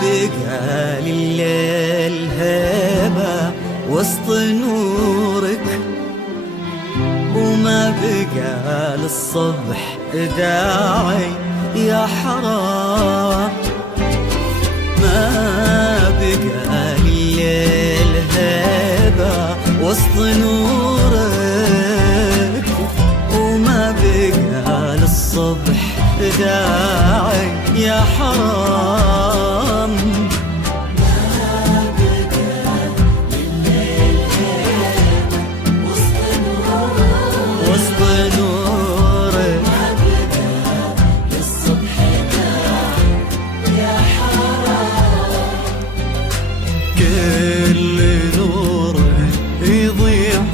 بقى لليل هيبة وسط نورك، وما بقى للصبح داعي يا حرام. ما بقى لليل هيبة وسط نورك، وما بقى للصبح داعي يا حرام.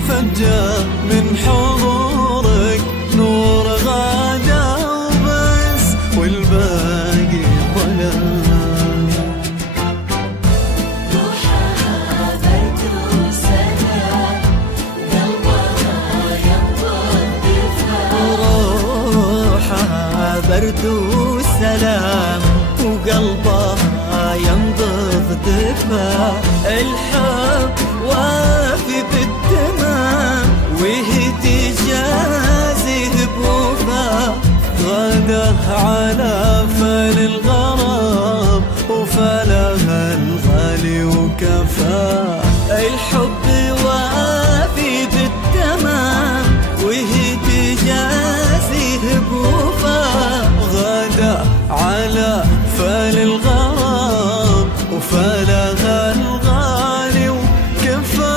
فجأة من حضورك نور غدا وبس والباقي ظلام. روحها برد وسلام، قلبها ينبض دفا. روحها برد وسلام وقلبها ينبض دفا. الحب وافي بالتمام وهدي جازه بوفا. غدا على فال الغرام وفالها الغالي وكفى. الحب وافي بالتمام وهدي جازه بوفا. غدا على فال الغرام وفالها الغالي وكفى.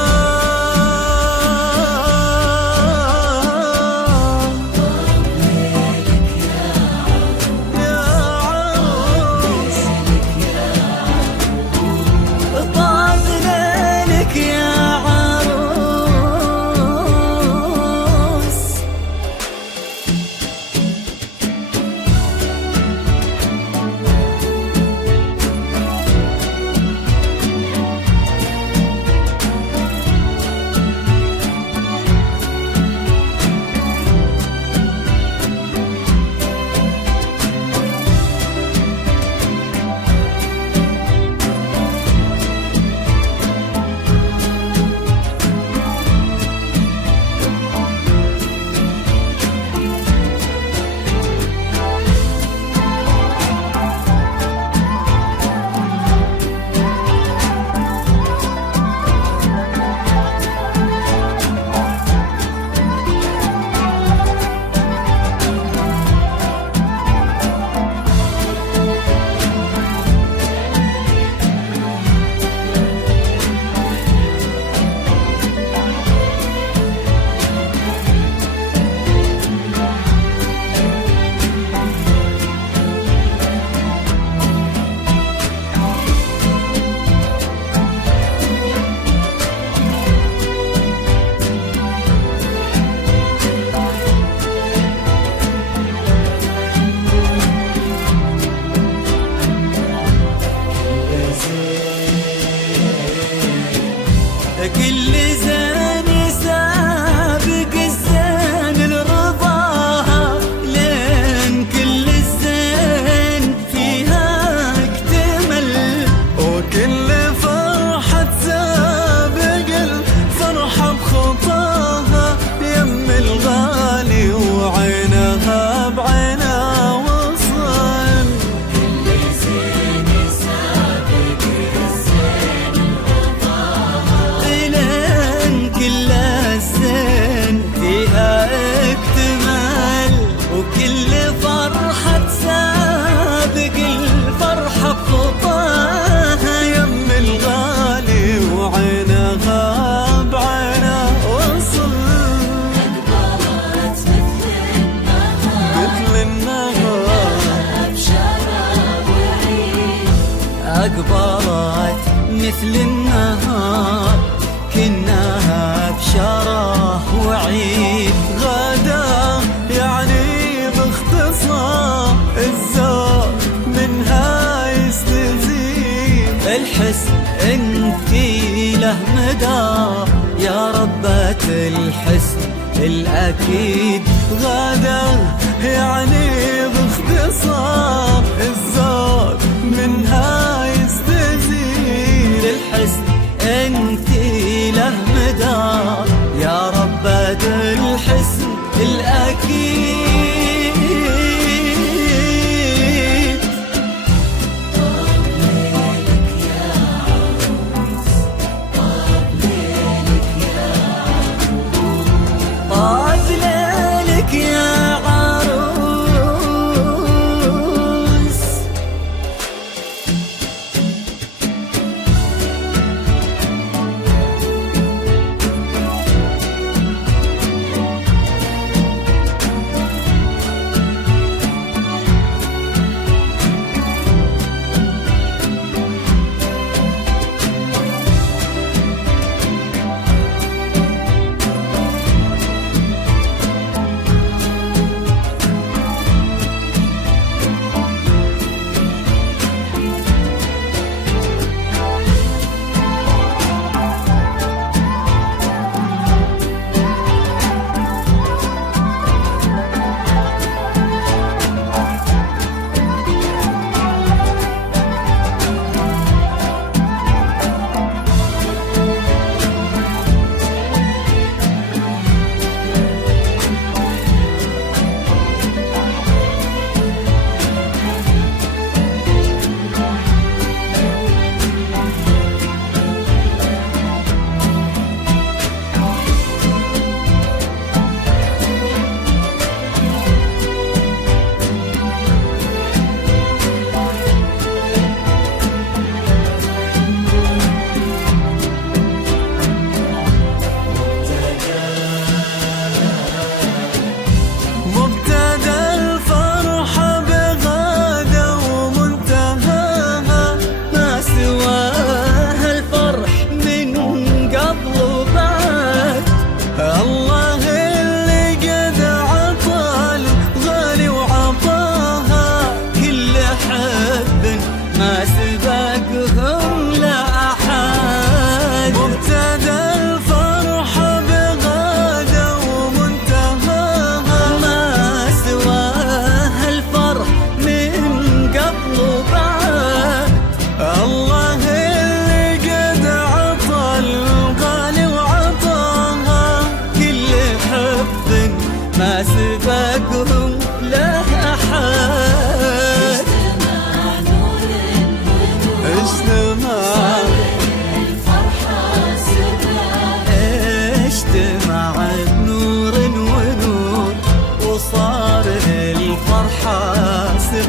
كل زين سابق الزين لرضاها، لين كل الزين فيها اكتمل. وكل فرحة سابق الفرحة بخطاها، يم الغالي وعينها بعينها وصل. كل زين سابق الزين رضاها، لين كل الزين فيها اكتمل. وكل فرحة سابق الفرحة بخطاها، يم الغالي وعينها بعينها وصل. أقبلت مثل النهار بشراب وعيد. أقبلت مثل النهار كناها بشراه وعيد. غدا يعني باختصار الزور منها يستزيد. الحسن انتي له مدى يا ربة الحسن الأكيد. غدا يعني باختصار الزور منها يستزيد.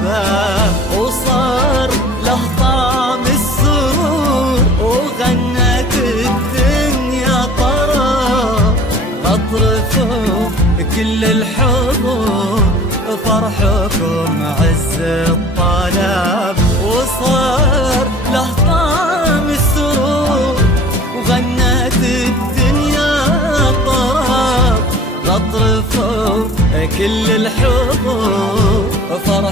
طلب وصار له طعم السرور وغنت الدنيا طرب اطرفوا كل الحضور فرحكم عز الطلب وصار له طعم السرور وغنت الدنيا طرب اطرفوا كل الحضور فرحكم